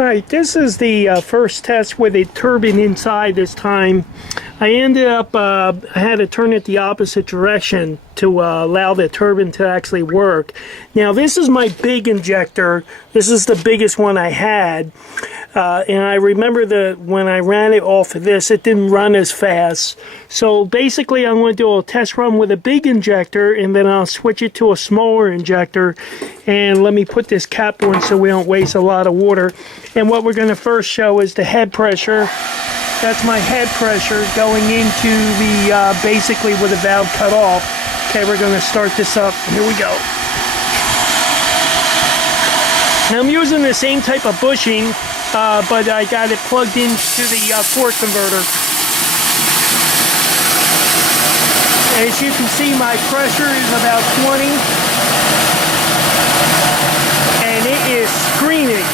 Alright, this is the first test with a turbine inside this time. I ended up, I had to turn it the opposite direction to allow the turbine to actually work. Now this is my big injector. This is the biggest one I had. And I remember when I ran it off of this, it didn't run as fast. So basically I'm going to do a test run with a big injector, and then I'll switch it to a smaller injector. And let me put this cap on so we don't waste a lot of water. And what we're going to first show is the head pressure. That's my head pressure going into the, basically with the valve cut off. Okay, we're going to start this up. Here we go. Now I'm using the same type of bushing, but I got it plugged into the torque converter. As you can see, my pressure is about 20, and it is screaming,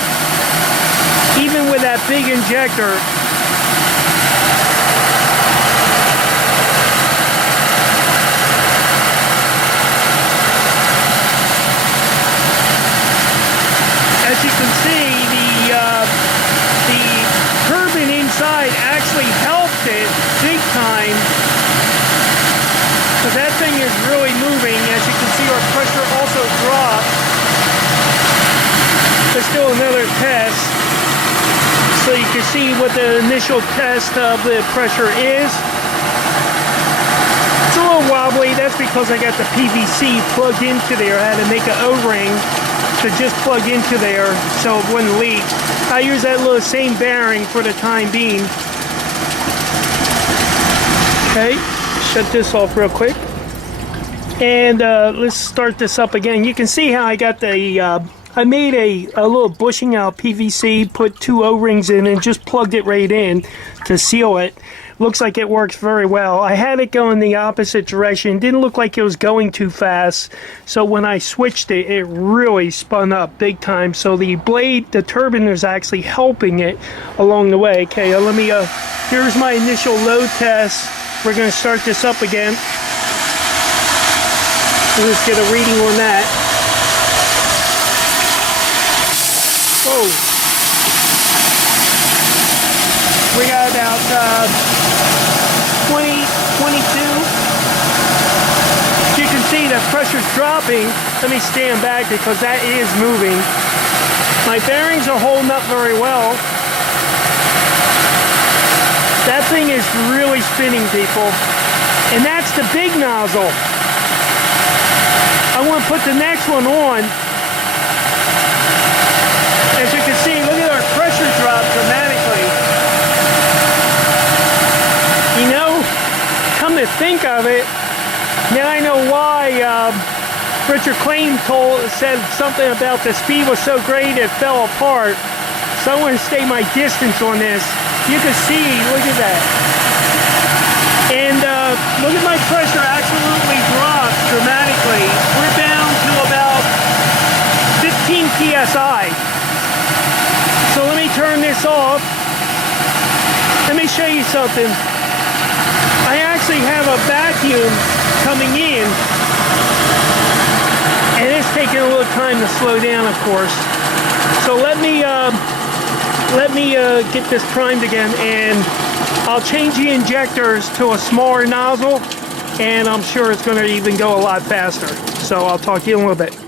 even with that big injector. As you can see, the turbine inside actually helped it big time, because that thing is really moving. As you can see, our pressure also dropped. Let's do another test so you can see what the initial test of the pressure is. It's a little wobbly. That's because I got the PVC plugged into there. I had to make an O-ring to just plug into there so it wouldn't leak. I use that little same bearing for the time being. Okay, shut this off real quick. And let's start this up again. You can see how I got the, I made a little bushing out PVC, put 2 O-rings in and just plugged it right in to seal it. Looks like it works very well. I had it go in the opposite direction. Didn't look like it was going too fast. So when I switched it, it really spun up big time. So the blade, the turbine is actually helping it along the way. Okay, let me, here's my initial load test. We're going to start this up again. Let's get a reading on that. Whoa. We got about 20, 22. As you can see, the pressure's dropping. Let me stand back because that is moving. My bearings are holding up very well. That thing is really spinning, people. And that's the big nozzle. I want to put the next one on. As you can see, look at our pressure drop dramatically. You know, come to think of it, now I know why Richard Clayton said something about the speed was so great it fell apart. So I want to stay my distance on this. You can see, look at that. And look at my pressure absolutely drops dramatically. We're down to about 15 PSI. So let me turn this off. Let me show you something. I actually have a vacuum coming in, and it's taking a little time to slow down, of course. So let me get this primed again, and I'll change the injectors to a smaller nozzle, and I'm sure it's going to even go a lot faster. So I'll talk to you in a little bit.